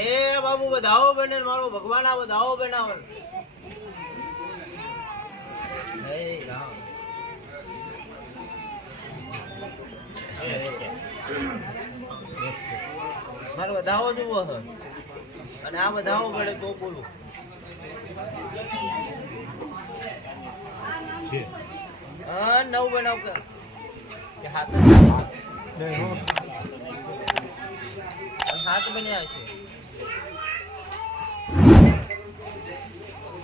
એ બાબુ બધાઓ બેને મારો ભગવાન આ બધાઓ બેના મારે બધાઓ જુઓ છે અને આ બધાઓ પડે તો બોલું. હા નવ બનાવ કે. કે હાથ. હાથ બન્યા છે.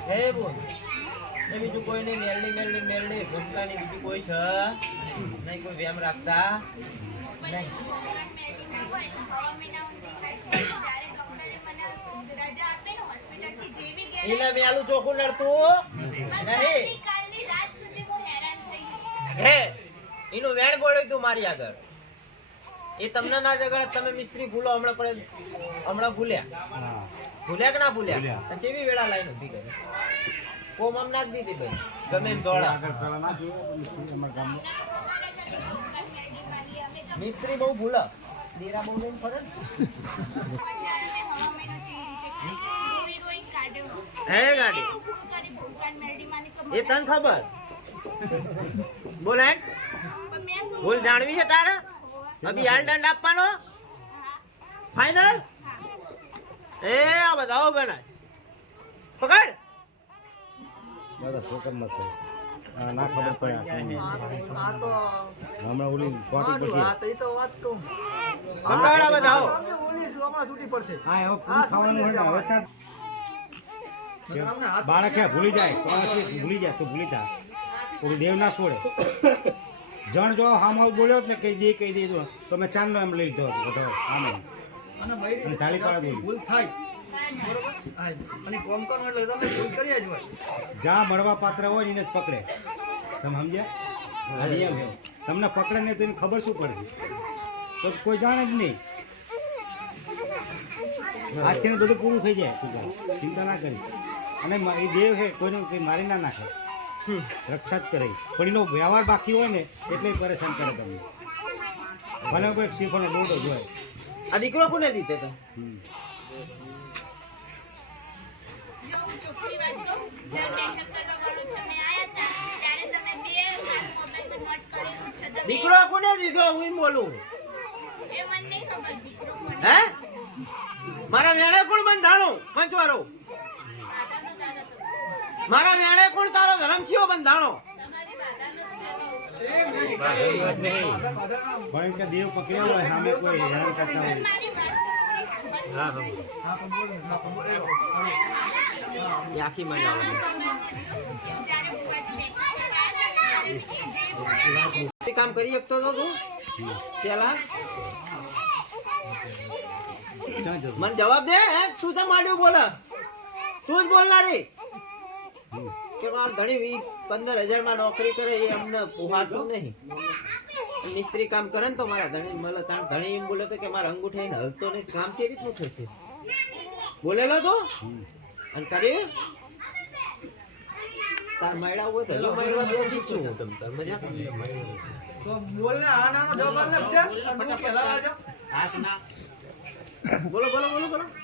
હે બોલ. એ બીજું કોઈ નહીં મેલડી મેલડી મેલડી ભૂમકાની બીજું કોઈ છે? નહીં કોઈ વ્યાયામ રાખતા? નહીં. એને મેલું ચોખ્ખું નડતું? નહીં. હે એનું વેણ બોલ્યું તું મારી આગળ. એ તમને ના જગાડે તમે મિસ્ત્રી ભૂલો હમણાં પણ હમણાં ભૂલ્યા. ભૂલ્યા કે ના ભૂલ્યા? જેવી વેળા લાઈન ઊભી કરી. કોમ આમ નાખ દીધી ભાઈ. ગમે એમ દોડા. મિસ્ત્રી અમારા ગામમાં મિસ્ત્રી બહુ ભૂલ. દેરા બહુ લઈને ફરે હે ગાડી. એ તને ખબર? બોલ ભૂલ જાણવી છે તારે? અભી હાલ દંડ આપવાનો? ફાઈનલ એ આ બતાવો બેના. પકડ. દાદા છોકરમાં છે ના ખબર પડે હમણાં ઓલી કોટી પછી. પકડ આ બતાવો હા એવો ખાવાનું હોય હવે બાળક ભૂલી જાય? કોણ ભૂલી જાય? તો ભૂલી જાય ઓલું દેવ ના છોડે. જણ જો હામ હાવ બોલ્યો ને કહી દે કહી દે તો તમે ચાંદનો એમ લઈ લીધો બધો આમ. અને ચાલી પાડે બોલી જ્યાં મળવા પાત્ર હોય એને જ પકડે. તમે સમજ્યા? નિયમ છે. તમને પકડે ને તો એને ખબર શું પડે? તો કોઈ જાણે જ નહીં. આજથી બધું પૂરું થઈ જાય. ચિંતા ના કરી. અને એ દેવ છે કોઈને કંઈ મારી ના નાખે. રક્ષા જ કરે પણ એનો વ્યવહાર બાકી હોય ને એટલે પરેશાન કરે તમને. ભલે કોઈ શીખોને દોડો જ હોય. આ દીકરો કોને દીધે તો? હમ. દીકરો કોને દીધો? હું એમ બોલું. હે? મારા વેળે કોણ બંધાણું? પંચવારો મારા મેળે કોણ તારો ધર્મ થયો બંધાણો. દેવ પકડ્યા હોય સામે કોઈ હેરાન કરતા હોય. હા હા. એ આખી મજા આવે કામ કરી શકતો તો તું? પેલા? મને જવાબ દે હે? તું તો માંડ્યું બોલે. તું જ બોલનારી. કે માર ધણી વી પંદર હજારમાં નોકરી કરે એ અમને પોહાતું નહીં. મિસ્ત્રી કામ કરે ને તો મારા ધણી મળે તાણ ધણી એમ બોલે તો કે મારા અંગૂઠા એને હલતો નહીં. કામ કેવી રીતનું થશે બોલેલો તો? અને કર્યું તાર મળ્યા હોય તો હલો મળવા દેવ ઠીક છું. હું તમ તાર મજા બોલો બોલો બોલો બોલો. હા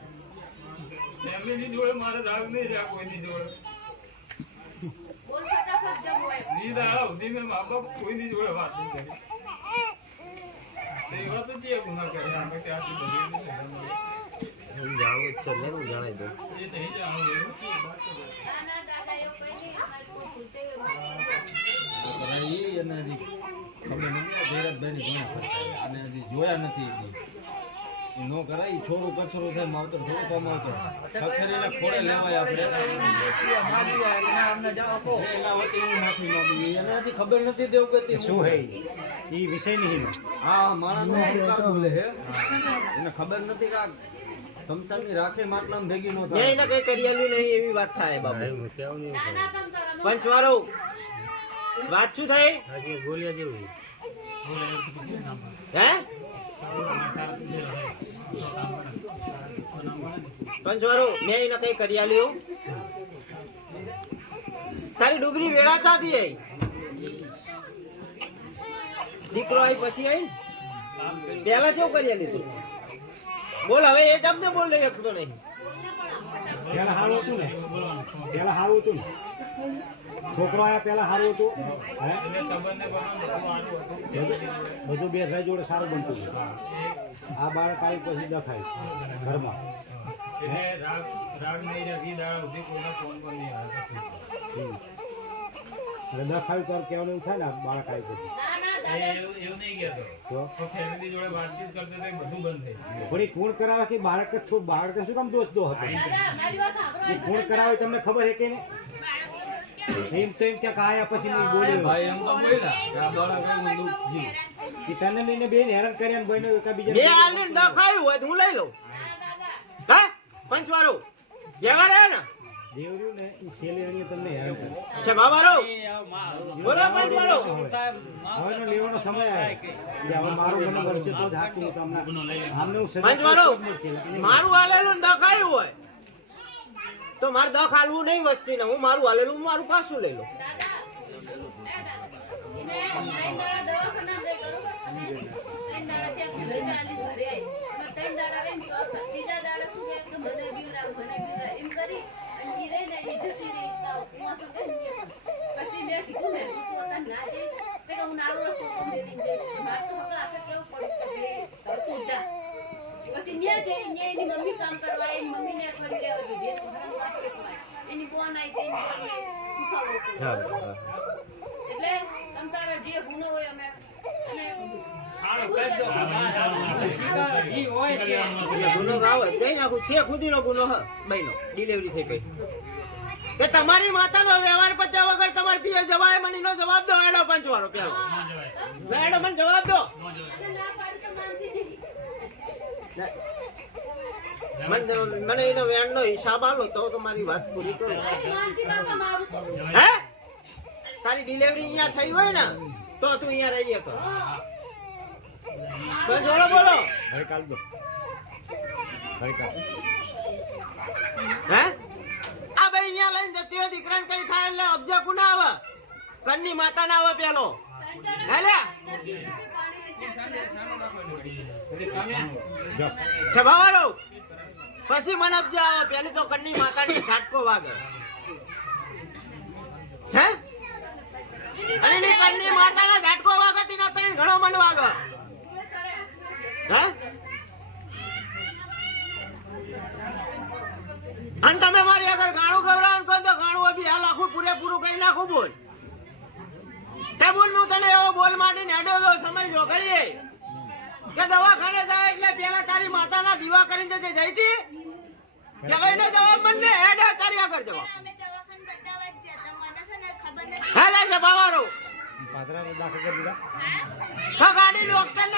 ફેમિલીની જોડે મારે રાગ નહીં રહ્યા કોઈની જોડે. જી દાડા સુધી મેં મા બાપ કોઈની જોડે વાત નહીં કરી. એવા તો જે ગુના કર્યા અમે ત્યાંથી બધી હું જ હું જણાવી દઉં. એ નહીં જાણવું એવું વાત કરો. ઈ અને હજી ખબર ઘણા અને હજી જોયા નથી એ. નો કરાય છોરું કચરું થાય માવતર થોડું કમાવતો ખખેરીને ખોળે લેવાય આપણે. એના વતી હું માફી માંગુ ખબર નથી દેવું કે તે શું હે એ વિષય નહીં હા માણસનો અહંકાર ભૂલે છે. એને ખબર નથી કે આ સંસારની રાખે માટલામાં ભેગી નો થાય. એને કઈ કરિયાલું નહીં એવી વાત થાય બાબુ પંચવારો વાત શું થઈ? હે? પંચવારો મેં એને કઈ કરી આલ્યો તારી ડુગરી વેળા ચાથી આઈ. દીકરો આવી પછી આઈ પેલા કેવું કરી આલી તું બોલ, હવે એ જમને બોલ નહીં શકતો નહીં. પેલા સારું હતું ને? પેલા સારું હતું ને? છોકરો આયા પેલા સારું હતું? બધું બે ભાઈ જોડે સારું બનતું હતું. આ બાળક આવી પછી દખાય ઘરમાં. દખાયું ત્યારે કહેવાનું થાય ને બાળક આવી પછી. પણ કરાવે કે બાળક જ બાળક શું કામ દોષ દો હતો? એ કરાવે તમને ખબર છે કે નહીં? એમ તો એમ ક્યાંક આયા પછી નહીં ભાઈ તને લઈને બેન હેરાન કર્યા ને ભાઈને એકા બે હાલની દખાયું હોય તો હું લઈ લઉં. હા પંચવાળું. વ્યવહાર હે ને? દેવર્યું ને એ શેલેણીએ તમને હેરાન કરે છે બાબારો બોલો પંચવારો હવેનો લેવાનો સમય આવ્યો કે? હવે મારું મને મળશે તો જ હાથું તમને આમને હું સજા મારું? હાલેલું દખાયું હોય. તો મારે દખ હાલવું નહીં વસ્તી ને હું મારું હાલેલું હું મારું પાછું લઈ લઉં. પછી ન્યા જઈ ન્યા એની એમ કામ એટલે તમ તારા જે ગુનો હોય અમે અને ગુનો નાખું છે ખુદીનો ગુનો હ બહેનો ડિલિવરી થઈ ગઈ. કે તમારી માતાનો વ્યવહાર પત્યા વગર તમારે પિયર જવાય મને નો જવાબ દો એડો પંચવારો પેલો. એડો મને જવાબ દો. ના. મને મને એનો વેણનો હિસાબ આલો તો તમારી વાત પૂરી કરું. હે? તારી ડિલિવરી અહીંયા થઈ હોય ને તો તું અહીંયા રહી શકો પંચવારો બોલો. ભાઈ કાલ દો. હવે કાલ. હે? આ ભાઈ અહીંયા લઈને જતી હોય દીકરાને કઈ થાય એટલે અબજો કુના આવે? કન્ની માતા ના આવે પેલો. હેલે પછી મને અબજો આવે પેલી તો કન્ની માતાની ઝાટકો વાગે. હે? અને ની કન્ની માતાના ઝાટકો વાગે તેના ત્રણ ઘણો મન વાગે. હે? અને તમે મારી આગળ ગાણું ગવરાવન કહો તો ગાણું બી હાલ આખું પૂરેપૂરું કરી નાખું બોલ. તે બોલ હું તને એવો બોલ માંડીને હેડો દો સમય જો કરીએ કે દવાખાને જાય એટલે પેલા તારી માતાના દીવા કરીને જે જઈ હતી લઈને જવાબ મને હેડે તારી આગળ જવાબ. હા લે છે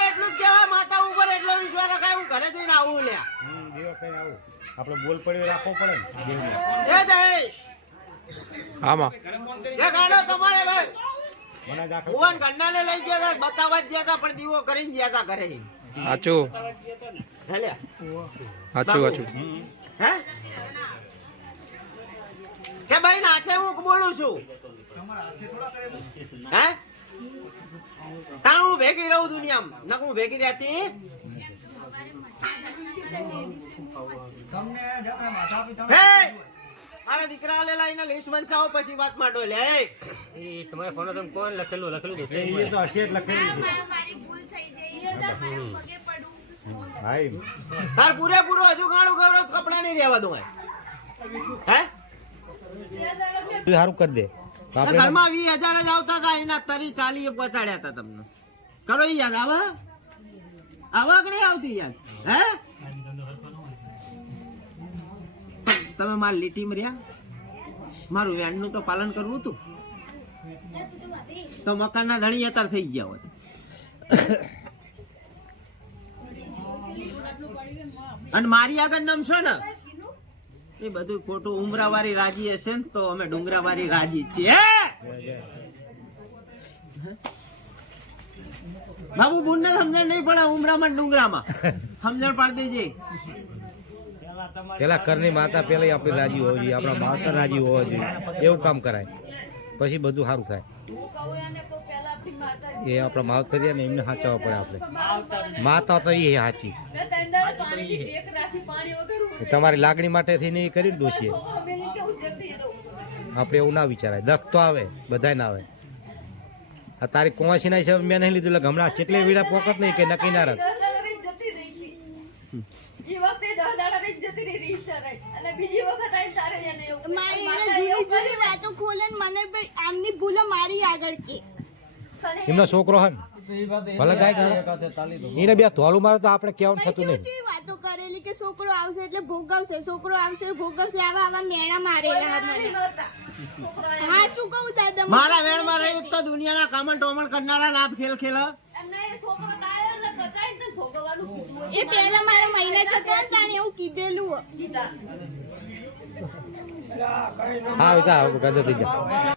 એટલું જ કહેવાય માતા ઉપર એટલો વિશ્વાસ રખાય હું ઘરે જઈને આવું લ્યા. હમ, દેવા કઈ આવું. આપણે બોલ પડ્યો રાખવો પડે ને. દેવને એ જયેશ. એ ગાડો તમારે ભાઈ. મને ભુવન લઈ ગયા હતા બતાવવા જ ગયા હતા પણ દીવો કરીને ગયા હતા ઘરે. હે કે ભાઈ નાથે હું બોલું છું. હે? તાણ હું ભેગી રહું દુનિયામાં. નક હું ભેગી રહેતી? મારા દીકરા લેલા એના લિસ્ટ વંચાવો પછી વાત માંડો લે. એ! તો હશે જ લખેલું છે. મારી ભૂલ થઈ જાય એ મારા પગે પડું. ભાઈ. તાર પૂરેપૂરો હજુ ગાણું ગૌરવ કપડા નહીં રહેવા દઉં હે? સારું કરી દે. તો ઘરમાં વીસ હજાર તમે મારી લીટીમાં રહ્યા? મારું વેણનું તો પાલન કરવું હતું. તો મકાનના ધણી અતાર થઈ ગયા હોય. અને મારી આગળ નમશો ને? એ બધું ખોટું ઉમરાવાળી રાજી હશે ને તો અમે ડુંગરાવાળી રાજી છીએ બાબુ, બુનને સમજણ નહીં પડે ઉમરામાં ડુંગરામાં. સમજણ પાડી દેજે. પેલા ઘરની માતા પેલા આપણી રાજી હોવી જોઈએ, આપણા માતા રાજી હોવા જોઈએ. એવું કામ કરાય. પછી બધું સારું થાય. એ આપણા માવતરિયા ને એમને સાચવવા પડે આપણે. માતા તો એ સાચી. તમારી લાગણી માટે થઈને એ કરી દોશીએ આપણે એવું ના વિચારાય. દખ તો આવે બધાય ના આવે. આ તારી કોવાસી ના હિસાબે મેં નહીં લીધું એટલે હમણાં કેટલી વીડા પોકત નહીં કે નક્કી ના રાખ જતી રહી ઈચ્છા રહી અને બીજી વખત આવીને તારે એને એવું મારી માતા એને એવું જૂની જૂની વાતો ખોલે ને મને ભાઈ આમની ભૂલો મારી આગળ કે એમનો છોકરો હન તો ભલે ગાય ગાય. એકાદે તાલી દો એને બે ધોલું મારે તો આપણે કેવું થતું નહીં. વાતો કરેલી કે છોકરો આવશે એટલે ભોગવશે છોકરો આવશે ભોગવશે. આવા આવા મેણા મારેલા હાચું કહું દાદા મારા વેણમાં રહ્યું તો દુનિયાના કામણ ટોમણ કરનારા લાભ ખેલ ખેલ. છોકરો તો આયો એટલે કચાઈને તો ભોગવવાનું કીધું હોય. એ પહેલા મારા મહિના જતો તાણે એવું કીધેલું હા વિચાર ગજબ થઈ ગયા.